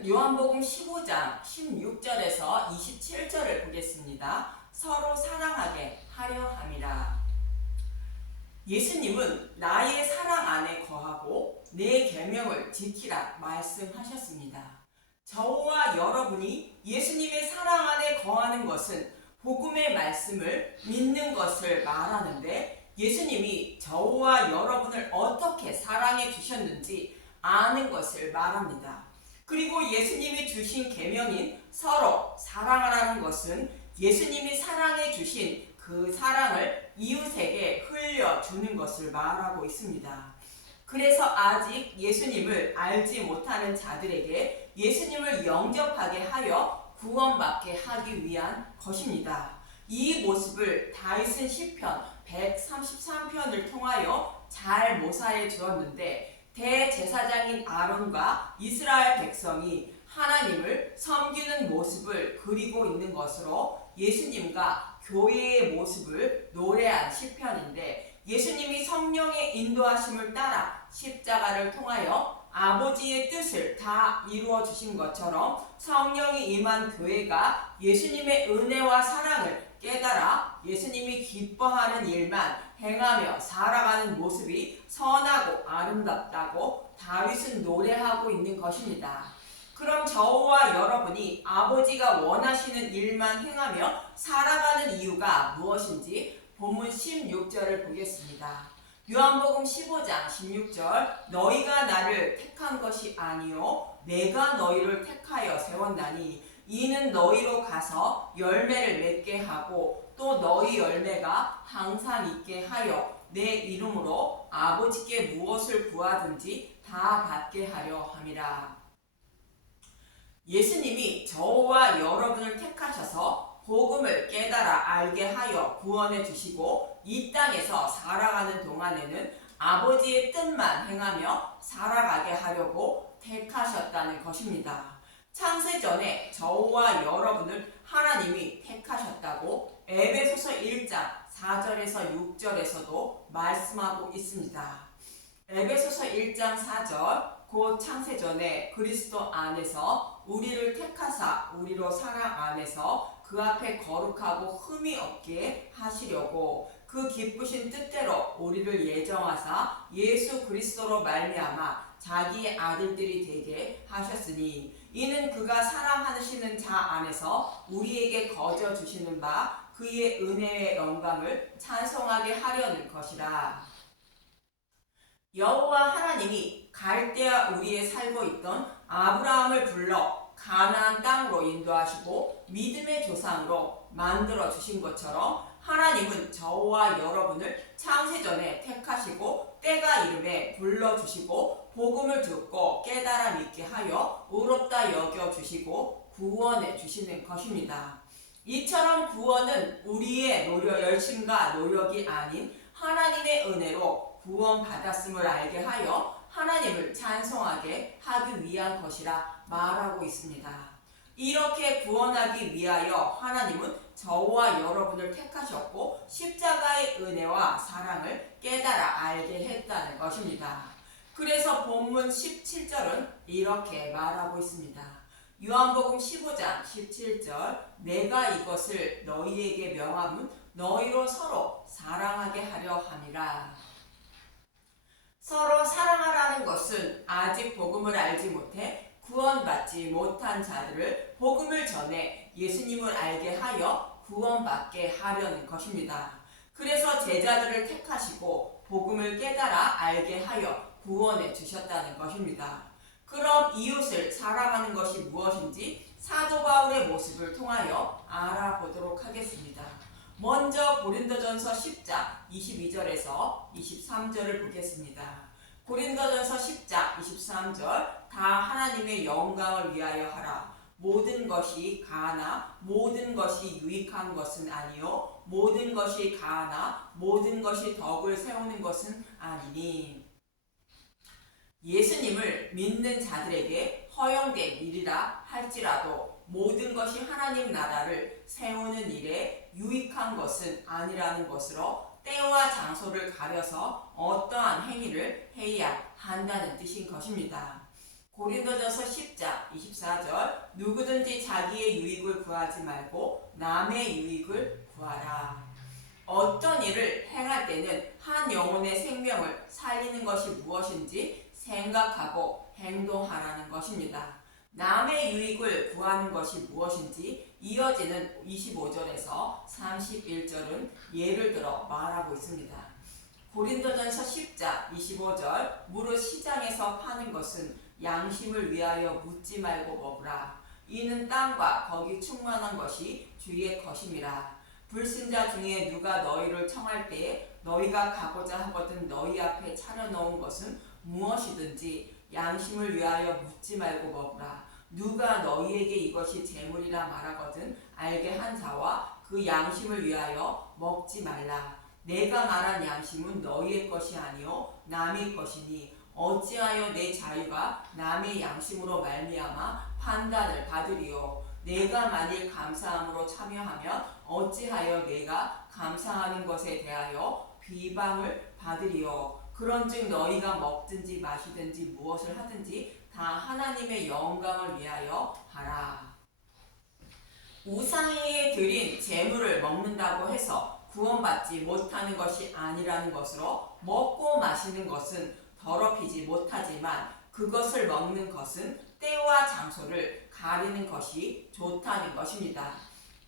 오늘은 요한복음 15장 16절에서 27절을 보겠습니다. 서로 사랑하게 하려 함이라. 예수님은 나의 사랑 안에 거하고 내 계명을 지키라 말씀하셨습니다. 저와 여러분이 예수님의 사랑 안에 거하는 것은 복음의 말씀을 믿는 것을 말하는데, 예수님이 저와 여러분을 어떻게 사랑해 주셨는지 아는 것을 말합니다. 그리고 예수님이 주신 계명인 서로 사랑하라는 것은 예수님이 사랑해 주신 그 사랑을 이웃에게 흘려주는 것을 말하고 있습니다. 그래서 아직 예수님을 알지 못하는 자들에게 예수님을 영접하게 하여 구원받게 하기 위한 것입니다. 이 모습을 다윗은 시편 133편을 통하여 잘 모사해 주었는데, 대제사장인 아론과 이스라엘 백성이 하나님을 섬기는 모습을 그리고 있는 것으로 예수님과 교회의 모습을 노래한 시편인데, 예수님이 성령의 인도하심을 따라 십자가를 통하여 아버지의 뜻을 다 이루어 주신 것처럼 성령이 임한 교회가 예수님의 은혜와 사랑을 깨달아 예수님이 기뻐하는 일만 행하며 살아가는 모습이 선하고 아름답다고 다윗은 노래하고 있는 것입니다. 그럼 저와 여러분이 아버지가 원하시는 일만 행하며 살아가는 이유가 무엇인지 본문 16절을 보겠습니다. 요한복음 15장 16절, 너희가 나를 택한 것이 아니요 내가 너희를 택하여 세웠나니 이는 너희로 가서 열매를 맺게 하고 또 너희 열매가 항상 있게 하여 내 이름으로 아버지께 무엇을 구하든지 다 받게 하려 함이라. 예수님이 저와 여러분을 택하셔서 복음을 깨달아 알게 하여 구원해 주시고 이 땅에서 살아가는 동안에는 아버지의 뜻만 행하며 살아가게 하려고 택하셨다는 것입니다. 창세전에 저와 여러분을 하나님이 택하셨다고 에베소서 1장 4절에서 6절에서도 말씀하고 있습니다. 에베소서 1장 4절, 곧 창세전에 그리스도 안에서 우리를 택하사 우리로 사랑 안에서 그 앞에 거룩하고 흠이 없게 하시려고 그 기쁘신 뜻대로 우리를 예정하사 예수 그리스도로 말미암아 자기의 아들들이 되게 하셨으니 이는 그가 사랑하시는 자 안에서 우리에게 거저 주시는 바 그의 은혜의 영광을 찬송하게 하려는 것이라. 여호와 하나님이 갈대아 우리에 살고 있던 아브라함을 불러 가나안 땅으로 인도하시고 믿음의 조상으로 만들어 주신 것처럼 하나님은 저와 여러분을 창세전에 택하시고 때가 이름에 불러주시고 복음을 듣고 깨달아 믿게 하여 의롭다 여겨주시고 구원해 주시는 것입니다. 이처럼 구원은 우리의 열심과 노력이 아닌 하나님의 은혜로 구원받았음을 알게 하여 하나님을 찬송하게 하기 위한 것이라 말하고 있습니다. 이렇게 구원하기 위하여 하나님은 저와 여러분을 택하셨고 십자가의 은혜와 사랑을 깨달아 알게 했다는 것입니다. 그래서 본문 17절은 이렇게 말하고 있습니다. 요한복음 15장 17절, 내가 이것을 너희에게 명함은 너희로 서로 사랑하게 하려 함이라. 서로 사랑하라는 것은 아직 복음을 알지 못해 구원받지 못한 자들을 복음을 전해 예수님을 알게 하여 구원받게 하려는 것입니다. 그래서 제자들을 택하시고 복음을 깨달아 알게 하여 구원해 주셨다는 것입니다. 그럼 이웃을 사랑하는 것이 무엇인지 사도 바울의 모습을 통하여 알아보도록 하겠습니다. 먼저 고린도전서 10장 22절에서 23절을 보겠습니다. 고린도전서 10장 23절, 다 하나님의 영광을 위하여 하라. 모든 것이 가하나 모든 것이 유익한 것은 아니요 모든 것이 가하나 모든 것이 덕을 세우는 것은 아니니. 예수님을 믿는 자들에게 허용된 일이라 할지라도 모든 것이 하나님 나라를 세우는 일에 유익한 것은 아니라는 것으로 때와 장소를 가려서 어떠한 행위를 해야 한다는 뜻인 것입니다. 고린도전서 10장 24절 누구든지 자기의 유익을 구하지 말고 남의 유익을 구하라. 어떤 일을 행할 때는 한 영혼의 생명을 살리는 것이 무엇인지 생각하고 행동하라는 것입니다. 남의 유익을 구하는 것이 무엇인지 이어지는 25절에서 31절은 예를 들어 말하고 있습니다. 고린도전서 10장 25절 무릇 시장에서 파는 것은 양심을 위하여 묻지 말고 먹으라. 이는 땅과 거기 충만한 것이 주의 것임이라. 불신자 중에 누가 너희를 청할 때에 너희가 가고자 하거든 너희 앞에 차려놓은 것은 무엇이든지 양심을 위하여 묻지 말고 먹으라. 누가 너희에게 이것이 재물이라 말하거든 알게 한 자와 그 양심을 위하여 먹지 말라. 내가 말한 양심은 너희의 것이 아니요 남의 것이니 어찌하여 내 자유가 남의 양심으로 말미암아 판단을 받으리요. 내가 만일 감사함으로 참여하면 어찌하여 내가 감사하는 것에 대하여 비방을 받으리요. 그런즉 너희가 먹든지 마시든지 무엇을 하든지 다 하나님의 영광을 위하여 하라. 우상에 드린 재물을 먹는다고 해서 구원받지 못하는 것이 아니라는 것으로 먹고 마시는 것은 더럽히지 못하지만 그것을 먹는 것은 때와 장소를 가리는 것이 좋다는 것입니다.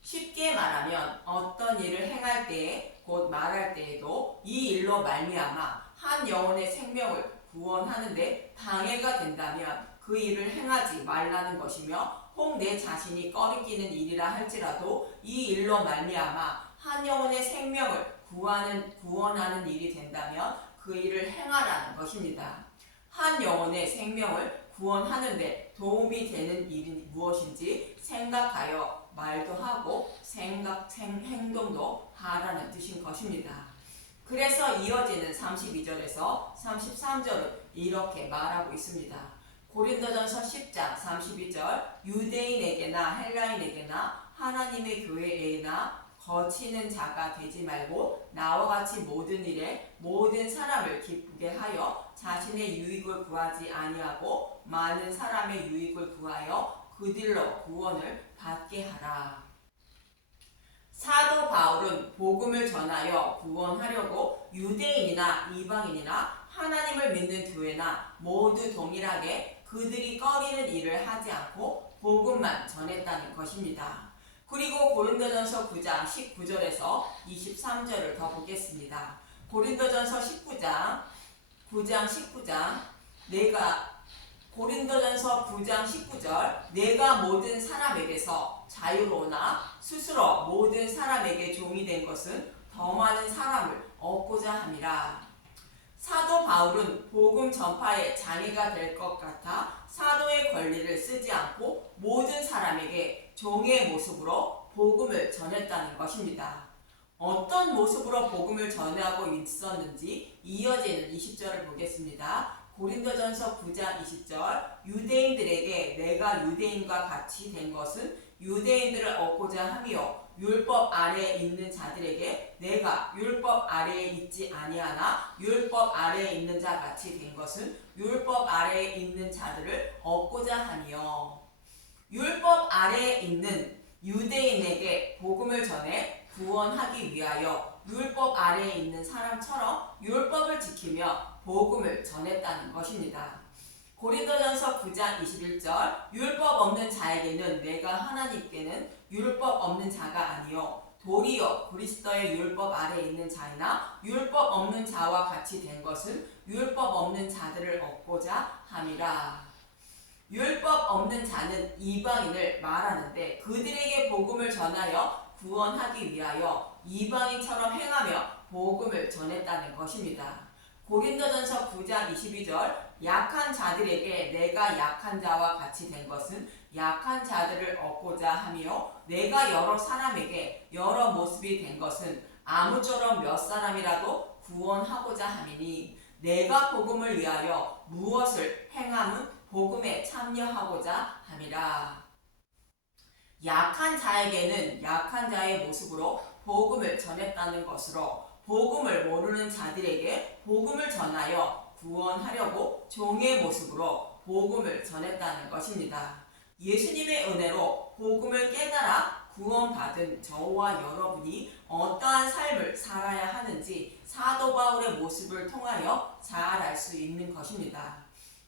쉽게 말하면 어떤 일을 행할 때에 곧 말할 때에도 이 일로 말미암아 한 영혼의 생명을 구원하는 데 방해가 된다면 그 일을 행하지 말라는 것이며 혹 내 자신이 꺼리끼는 일이라 할지라도 이 일로 말미암아 한 영혼의 생명을 구원하는 일이 된다면 그 일을 행하라는 것입니다. 한 영혼의 생명을 구원하는 데 도움이 되는 일이 무엇인지 생각하여 말도 하고 행동도 하라는 뜻인 것입니다. 그래서 이어지는 32절에서 33절은 이렇게 말하고 있습니다. 고린도전서 10장 32절 유대인에게나 헬라인에게나 하나님의 교회에나 거치는 자가 되지 말고 나와 같이 모든 일에 모든 사람을 기쁘게 하여 자신의 유익을 구하지 아니하고 많은 사람의 유익을 구하여 그들로 구원을 받게 하라. 사도 바울은 복음을 전하여 구원하려고 유대인이나 이방인이나 하나님을 믿는 교회나 모두 동일하게 그들이 꺼리는 일을 하지 않고 복음만 전했다는 것입니다. 그리고 고린도전서 9장 19절에서 23절을 더 보겠습니다. 고린도전서 19장 고린도전서 9장 19절 내가 모든 사람에게서 자유로우나 스스로 모든 사람에게 종이 된 것은 더 많은 사람을 얻고자 함이라. 사도 바울은 복음 전파에 장애가 될 것 같아 사도의 권리를 쓰지 않고 모든 사람에게 종의 모습으로 복음을 전했다는 것입니다. 어떤 모습으로 복음을 전하고 있었는지 이어지는 20절을 보겠습니다. 고린도전서 9장 20절 유대인들에게 내가 유대인과 같이 된 것은 유대인들을 얻고자 함이요 율법 아래에 있는 자들에게 내가 율법 아래에 있지 아니하나 율법 아래에 있는 자 같이 된 것은 율법 아래에 있는 자들을 얻고자 함이요. 율법 아래에 있는 유대인에게 복음을 전해 구원하기 위하여 율법 아래에 있는 사람처럼 율법을 지키며 복음을 전했다는 것입니다. 고린도전서 9장 21절 율법 없는 자에게는 내가 하나님께는 율법 없는 자가 아니요 도리어 그리스도의 율법 아래에 있는 자이나 율법 없는 자와 같이 된 것은 율법 없는 자들을 얻고자 함이라. 율법 없는 자는 이방인을 말하는데 그들에게 복음을 전하여 구원하기 위하여 이방인처럼 행하며 복음을 전했다는 것입니다. 고린도전서 9장 22절 약한 자들에게 내가 약한 자와 같이 된 것은 약한 자들을 얻고자 하며 내가 여러 사람에게 여러 모습이 된 것은 아무쪼록 몇 사람이라도 구원하고자 함이니 내가 복음을 위하여 무엇을 행함은 복음에 참여하고자 함이라. 약한 자에게는 약한 자의 모습으로 복음을 전했다는 것으로 복음을 모르는 자들에게 복음을 전하여 구원하려고 종의 모습으로 복음을 전했다는 것입니다. 예수님의 은혜로 복음을 깨달아 구원받은 저와 여러분이 어떠한 삶을 살아야 하는지 사도 바울의 모습을 통하여 잘 알 수 있는 것입니다.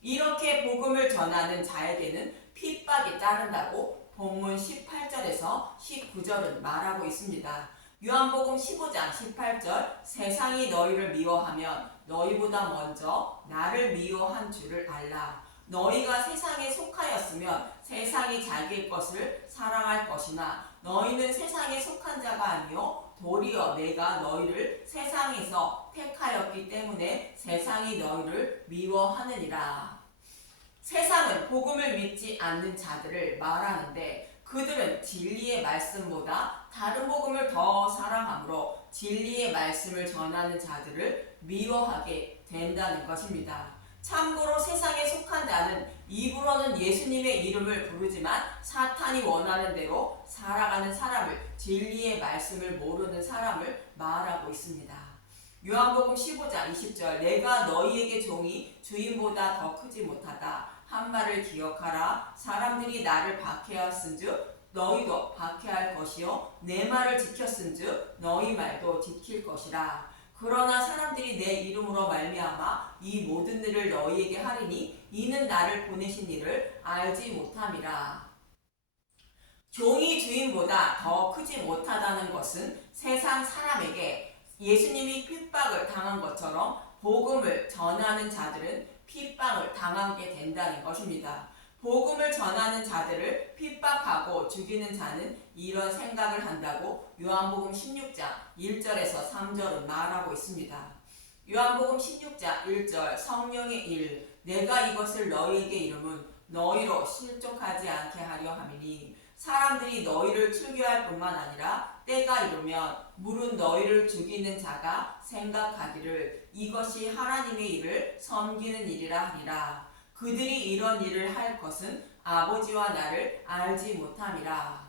이렇게 복음을 전하는 자에게는 핍박이 따른다고 본문 18절에서 19절은 말하고 있습니다. 요한복음 15장 18절 세상이 너희를 미워하면 너희보다 먼저 나를 미워한 줄을 알라. 너희가 세상에 속하였으면 세상이 자기의 것을 사랑할 것이나 너희는 세상에 속한 자가 아니요 도리어 내가 너희를 세상에서 택하였기 때문에 세상이 너희를 미워하느니라. 세상은 복음을 믿지 않는 자들을 말하는데 그들은 진리의 말씀보다 다른 복음을 더 사랑하므로 진리의 말씀을 전하는 자들을 미워하게 된다는 것입니다. 참고로 세상에 속한 자는 입으로는 예수님의 이름을 부르지만 사탄이 원하는 대로 살아가는 사람을, 진리의 말씀을 모르는 사람을 말하고 있습니다. 요한복음 15장 20절 내가 너희에게 종이 주인보다 더 크지 못하다 한 말을 기억하라. 사람들이 나를 박해하였은즉 너희도 박해할 것이요 내 말을 지켰은즉 너희 말도 지킬 것이라. 그러나 사람들이 내 이름으로 말미암아 이 모든 일을 너희에게 하리니 이는 나를 보내신 이를 알지 못함이라. 종이 주인보다 더 크지 못하다는 것은 세상 사람에게 예수님이 핍박을 당한 것처럼 복음을 전하는 자들은 핍박을 당하게 된다는 것입니다. 복음을 전하는 자들을 핍박하고 죽이는 자는 이런 생각을 한다고 요한복음 16장 1절에서 3절은 말하고 있습니다. 요한복음 16장 1절 성령의 일 내가 이것을 너희에게 이름은 너희로 실족하지 않게 하려 함이니 사람들이 너희를 출교할 뿐만 아니라 때가 이르면 물은 너희를 죽이는 자가 생각하기를 이것이 하나님의 일을 섬기는 일이라 하니라. 그들이 이런 일을 할 것은 아버지와 나를 알지 못함이라.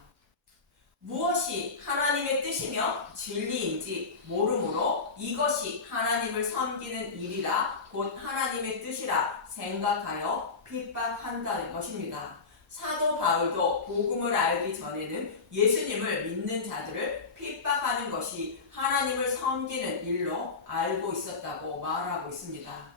무엇이 하나님의 뜻이며 진리인지 모르므로 이것이 하나님을 섬기는 일이라 곧 하나님의 뜻이라 생각하여 핍박한다는 것입니다. 사도 바울도 복음을 알기 전에는 예수님을 믿는 자들을 핍박하는 것이 하나님을 섬기는 일로 알고 있었다고 말하고 있습니다.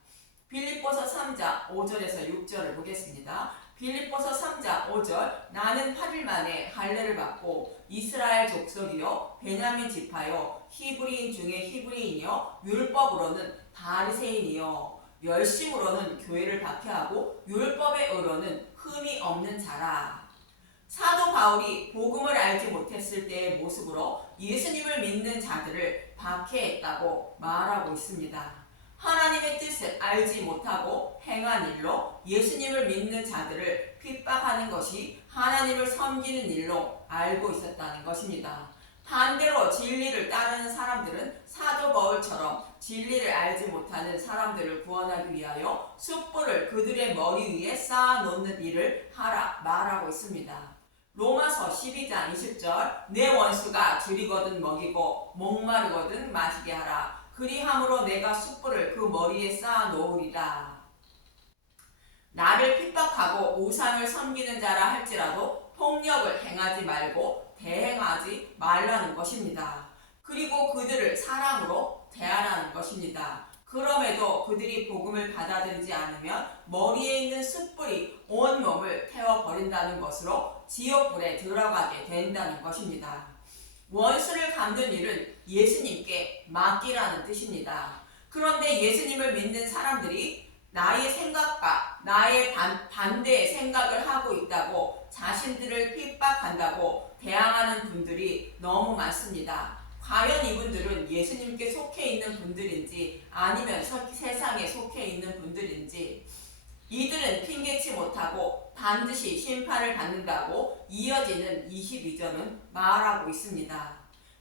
빌립보서 3장 5절에서 6절을 보겠습니다. 빌립보서 3장 5절 나는 8일 만에 할례를 받고 이스라엘 족속이요 베냐민 지파요 히브리인 중에 히브리인이요 율법으로는 바리새인이요 열심으로는 교회를 박해하고 율법의 의로는 흠이 없는 자라. 사도 바울이 복음을 알지 못했을 때의 모습으로 예수님을 믿는 자들을 박해했다고 말하고 있습니다. 하나님의 뜻을 알지 못하고 행한 일로 예수님을 믿는 자들을 핍박하는 것이 하나님을 섬기는 일로 알고 있었다는 것입니다. 반대로 진리를 따르는 사람들은 사도 바울처럼 진리를 알지 못하는 사람들을 구원하기 위하여 숯불을 그들의 머리 위에 쌓아놓는 일을 하라 말하고 있습니다. 로마서 12장 20절 내 원수가 줄이거든 먹이고 목마르거든 마시게 하라. 그리함으로 내가 숯불을 그 머리에 쌓아 놓으리라. 나를 핍박하고 우상을 섬기는 자라 할지라도 폭력을 행하지 말고 대행하지 말라는 것입니다. 그리고 그들을 사랑으로 대하라는 것입니다. 그럼에도 그들이 복음을 받아들이지 않으면 머리에 있는 숯불이 온 몸을 태워버린다는 것으로 지옥불에 들어가게 된다는 것입니다. 원수를 갚는 일은 예수님께 맡기라는 뜻입니다. 그런데 예수님을 믿는 사람들이 나의 생각과 나의 반대의 생각을 하고 있다고 자신들을 핍박한다고 대항하는 분들이 너무 많습니다. 과연 이분들은 예수님께 속해 있는 분들인지 아니면 세상에 속해 있는 분들인지 이들은 핑계치 못하고 반드시 심판을 받는다고 이어지는 22절은 말하고 있습니다.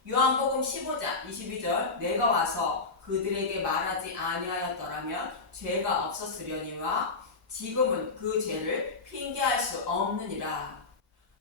요한복음 15장 22절 내가 와서 그들에게 말하지 아니하였더라면 죄가 없었으려니와 지금은 그 죄를 핑계할 수 없느니라.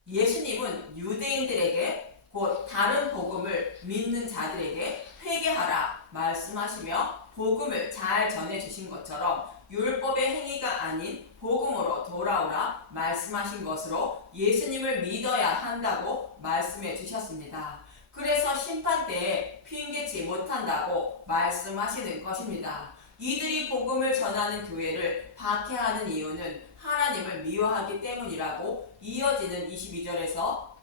예수님은 유대인들에게 곧 다른 복음을 믿는 자들에게 회개하라 말씀하시며 복음을 잘 전해주신 것처럼 율법의 행위가 아닌 복음으로 돌아오라 말씀하신 것으로 예수님을 믿어야 한다고 말씀해 주셨습니다. 그래서 심판 때에 핑계치 못한다고 말씀하시는 것입니다. 이들이 복음을 전하는 교회를 박해하는 이유는 하나님을 미워하기 때문이라고 이어지는 23절에서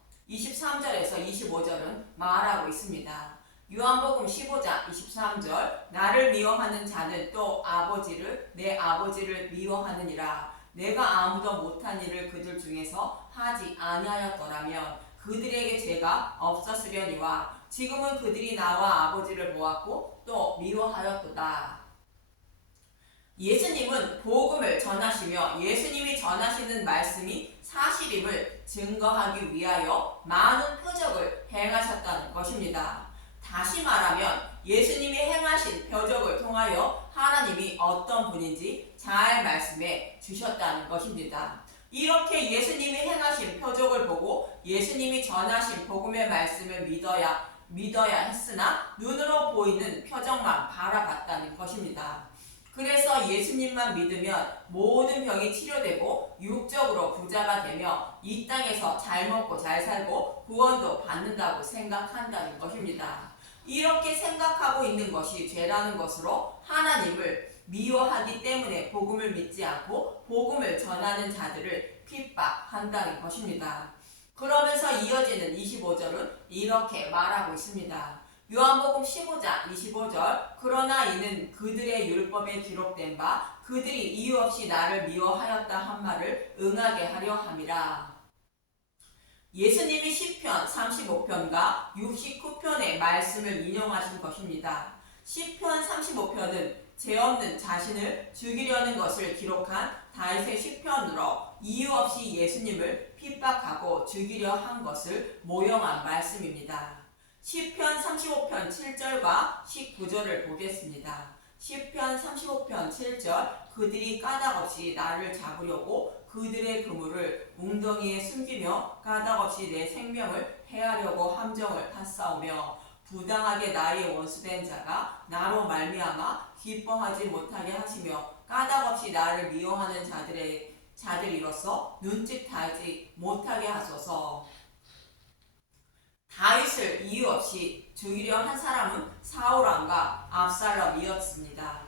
25절은 말하고 있습니다. 요한복음 15장 23절 나를 미워하는 자는 또 내 아버지를 미워하느니라. 내가 아무도 못한 일을 그들 중에서 하지 아니하였더라면 그들에게 죄가 없었으려니와 지금은 그들이 나와 아버지를 보았고 또 미워하였도다. 예수님은 복음을 전하시며 예수님이 전하시는 말씀이 사실임을 증거하기 위하여 많은 표적을 행하셨다는 것입니다. 다시 말하면 예수님이 행하신 표적을 통하여 하나님이 어떤 분인지 잘 말씀해 주셨다는 것입니다. 이렇게 예수님이 행하신 표적을 보고 예수님이 전하신 복음의 말씀을 믿어야 했으나 눈으로 보이는 표적만 바라봤다는 것입니다. 그래서 예수님만 믿으면 모든 병이 치료되고 육적으로 부자가 되며 이 땅에서 잘 먹고 잘 살고 구원도 받는다고 생각한다는 것입니다. 이렇게 생각하고 있는 것이 죄라는 것으로 하나님을 미워하기 때문에 복음을 믿지 않고 복음을 전하는 자들을 핍박한다는 것입니다. 그러면서 이어지는 25절은 이렇게 말하고 있습니다. 요한복음 15장 25절 그러나 이는 그들의 율법에 기록된 바 그들이 이유 없이 나를 미워하였다 한 말을 응하게 하려 함이라. 예수님이 시편 35편과 69편의 말씀을 인용하신 것입니다. 시편 35편은 죄 없는 자신을 죽이려는 것을 기록한 다윗의 시편으로 이유 없이 예수님을 핍박하고 죽이려 한 것을 모형한 말씀입니다. 시편 35편 7절과 19절을 보겠습니다. 시편 35편 7절 그들이 까닭없이 나를 잡으려고 그들의 그물을 웅덩이에 숨기며 까닭없이 내 생명을 해하려고 함정을 팠사오며 부당하게 나의 원수된 자가 나로 말미암아 기뻐하지 못하게 하시며 까닭없이 나를 미워하는 자들이로서 눈짓하지 못하게 하소서. 다윗을 이유 없이 죽이려 한 사람은 사울왕과 압살롬이었습니다.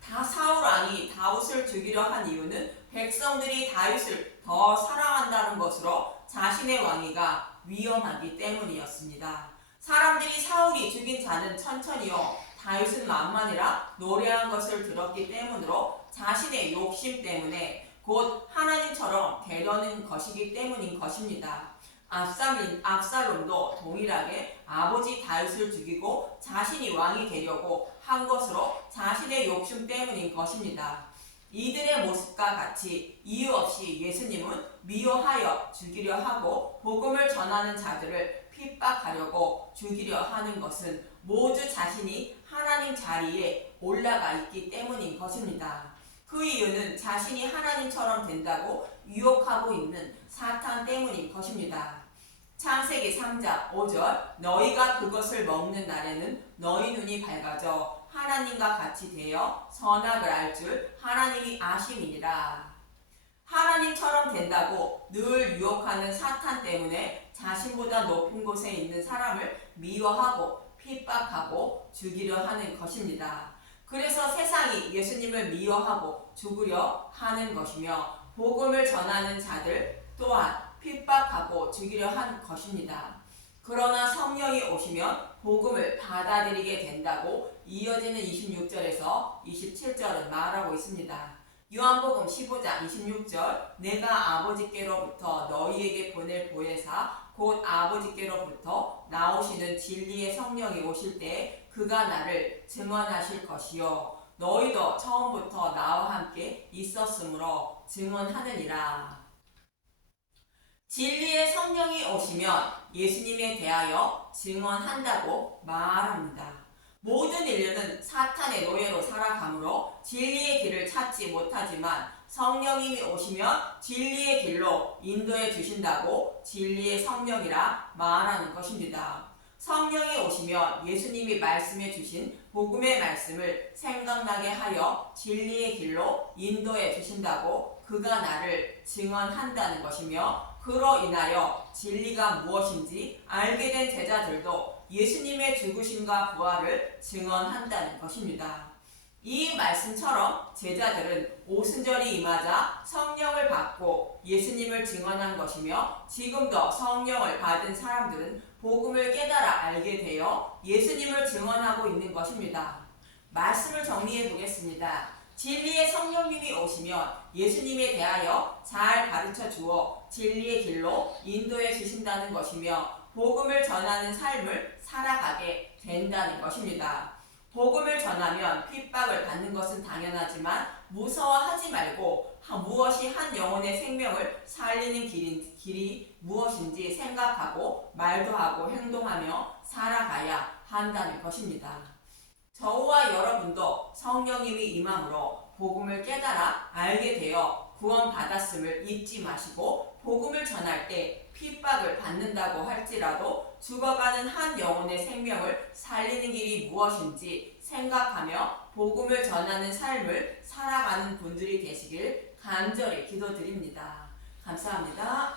사울왕이 다윗을 죽이려 한 이유는 백성들이 다윗을 더 사랑한다는 것으로 자신의 왕위가 위험하기 때문이었습니다. 사람들이 사울이 죽인 자는 천천히요 다윗은 만만이라 노래한 것을 들었기 때문으로 자신의 욕심 때문에 곧 하나님처럼 되려는 것이기 때문인 것입니다. 압살롬도 동일하게 아버지 다윗을 죽이고 자신이 왕이 되려고 한 것으로 자신의 욕심 때문인 것입니다. 이들의 모습과 같이 이유 없이 예수님은 미워하여 죽이려 하고 복음을 전하는 자들을 핍박하려고 죽이려 하는 것은 모두 자신이 하나님 자리에 올라가 있기 때문인 것입니다. 그 이유는 자신이 하나님처럼 된다고 유혹하고 있는 사탄 때문인 것입니다. 창세기 3장 5절 너희가 그것을 먹는 날에는 너희 눈이 밝아져 하나님과 같이 되어 선악을 알 줄 하나님이 아심이니라. 하나님처럼 된다고 늘 유혹하는 사탄 때문에 자신보다 높은 곳에 있는 사람을 미워하고 핍박하고 죽이려 하는 것입니다. 그래서 세상이 예수님을 미워하고 죽으려 하는 것이며 복음을 전하는 자들 또한 핍박하고 죽이려 한 것입니다. 그러나 성령이 오시면 복음을 받아들이게 된다고 이어지는 26절에서 27절은 말하고 있습니다. 요한복음 15장 26절 내가 아버지께로부터 너희에게 보낼 보혜사 곧 아버지께로부터 나오시는 진리의 성령이 오실 때 그가 나를 증언하실 것이요 너희도 처음부터 나와 함께 있었으므로 증언하느니라. 진리의 성령이 오시면 예수님에 대하여 증언한다고 말합니다. 모든 인류는 사탄의 노예로 살아가므로 진리의 길을 찾지 못하지만 성령님이 오시면 진리의 길로 인도해 주신다고 진리의 성령이라 말하는 것입니다. 성령이 오시면 예수님이 말씀해 주신 복음의 말씀을 생각나게 하여 진리의 길로 인도해 주신다고 그가 나를 증언한다는 것이며, 그로 인하여 진리가 무엇인지 알게 된 제자들도 예수님의 죽으심과 부활을 증언한다는 것입니다. 이 말씀처럼 제자들은 오순절이 임하자 성령을 받고 예수님을 증언한 것이며, 지금도 성령을 받은 사람들은 복음을 깨달아 알게 되어 예수님을 증언하고 있는 것입니다. 말씀을 정리해 보겠습니다. 진리의 성령님이 오시면 예수님에 대하여 잘 가르쳐 주어 진리의 길로 인도해 주신다는 것이며, 복음을 전하는 삶을 살아가게 된다는 것입니다. 복음을 전하면 핍박을 받는 것은 당연하지만 무서워하지 말고 무엇이 한 영혼의 생명을 살리는 길이 무엇인지 생각하고 말도 하고 행동하며 살아가야 한다는 것입니다. 저와 여러분도 성령님이 임함으로 복음을 깨달아 알게 되어 구원받았음을 잊지 마시고, 복음을 전할 때 핍박을 받는다고 할지라도 죽어가는 한 영혼의 생명을 살리는 길이 무엇인지 생각하며 복음을 전하는 삶을 살아가는 분들이 되시길 간절히 기도드립니다. 감사합니다.